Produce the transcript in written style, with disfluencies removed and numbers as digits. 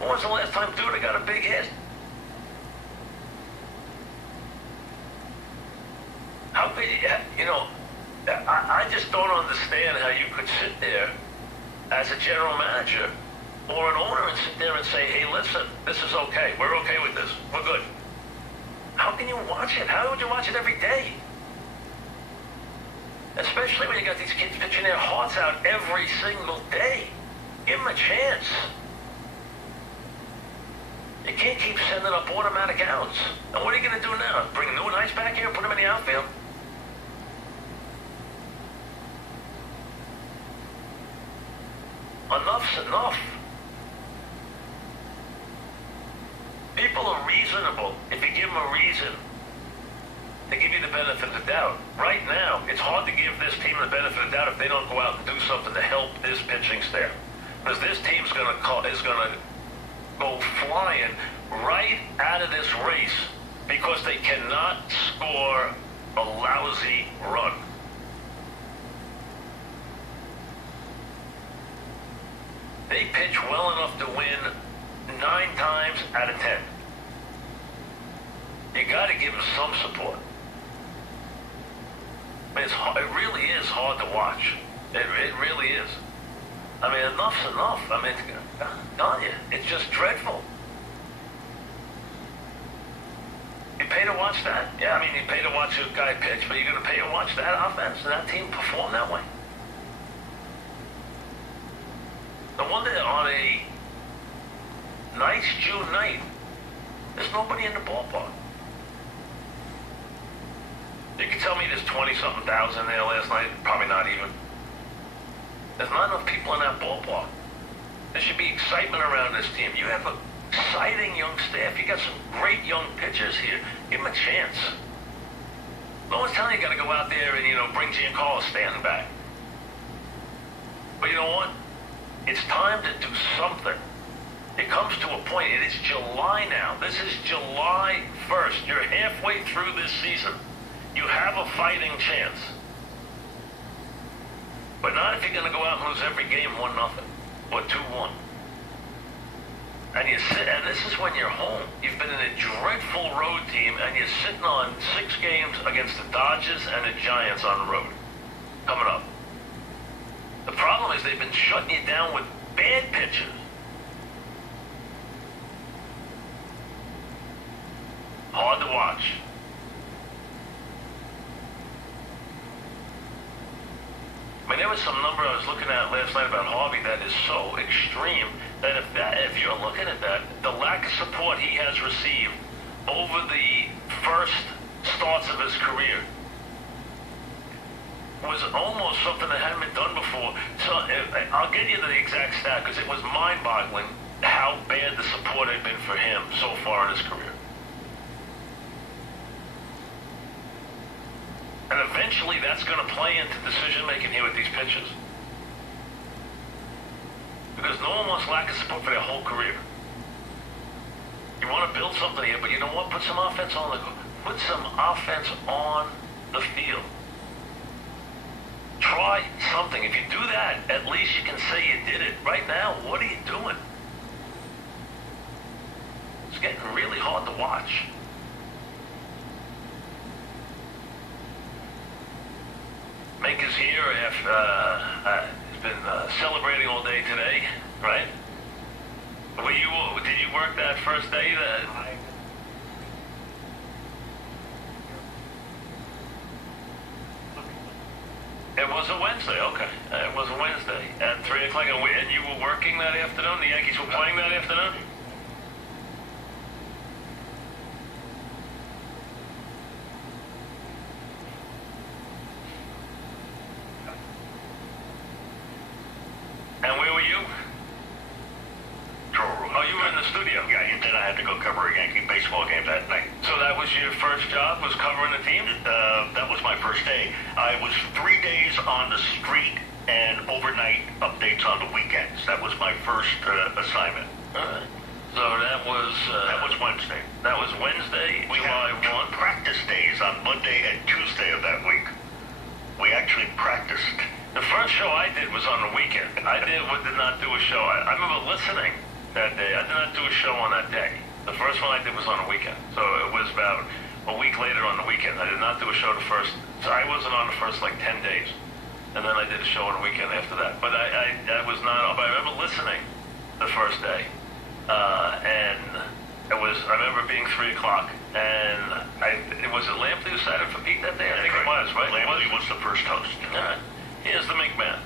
When was the last time Duda got a big hit? How could you know, I just don't understand how you could sit there as a general manager or an owner and sit there and say, hey, listen, this is okay. We're okay with this. We're good. How can you watch it? How would you watch it every day? Especially when you got these kids pitching their hearts out every single day. Give them a chance. You can't keep sending up automatic outs. And what are you going to do now? Bring new and ice back here and put them in the outfield? Enough's enough. People are reasonable if you give them a reason. They give you the benefit of the doubt. Right now, it's hard to give this team the benefit of the doubt if they don't go out and do something to help this pitching staff. Because this team's going to go flying right out of this race because they cannot score a lousy run. They pitch well enough to win 9 times out of 10. You got to give them some support. I mean, it really is hard to watch. It really is. I mean, enough's enough. I mean, I'm telling you, it's just dreadful. You pay to watch that? Yeah, I mean, you pay to watch a guy pitch, but you're going to pay to watch that offense and that team perform that way? No wonder on a nice June night, there's nobody in the ballpark. You can tell me there's 20-something thousand there last night. Probably not even. There's not enough people in that ballpark. There should be excitement around this team. You have an exciting young staff. You got some great young pitchers here. Give them a chance. No one's telling you got to go out there and, bring Giancarlo Stanton back. But you know what? It's time to do something. It comes to a point. It is July now. This is July 1st. You're halfway through this season. You have a fighting chance. But not if you're going to go out and lose every game 1-0 or 2-1. And this is when you're home. You've been in a dreadful road team, and you're sitting on 6 games against the Dodgers and the Giants on the road. Coming up. The problem is they've been shutting you down with bad pitchers. Hard to watch. I mean, there was some number I was looking at last night about Harvey that is so extreme that if you're looking at that, the lack of support he has received over the first starts of his career was almost something that hadn't been done before. So I'll get you the exact stat because it was mind-boggling how bad the support had been for him so far in his career. And eventually that's going to play into decision-making here with these pitchers. Because no one wants lack of support for their whole career. You want to build something here, but you know what? Put some offense on the field. Try something. If you do that, at least you can say you did it. Right now, what are you doing? It's getting really hard to watch. Mink is here after he's been celebrating all day today, right? Did you work that first day? It was a Wednesday, okay. It was a Wednesday at 3 o'clock, and you were working that afternoon? The Yankees were playing that afternoon? And where were you? Oh, you were in the studio. Yeah, and then I had to go cover a Yankee baseball game that night. So that was your first job, was covering the team? That was my first day. I was 3 days on the street and overnight updates on the weekends. That was my first assignment. All right. So that was Wednesday. That was Wednesday, We July had 1. practice days on Monday and Tuesday of that week. We actually practiced. The first show I did was on the weekend. I did not do a show. I remember listening that day. I did not do a show on that day. The first one I did was on a weekend. So it was about a week later on the weekend. I did not do a show the first. So I wasn't on the first like 10 days. And then I did a show on the weekend after that. But I was not, but I remember listening the first day. And I remember being 3 o'clock. And was it Lampley who sat in for Pete that day? I think it was, right? Lampley was the first host. All right. Here's the Mink Man.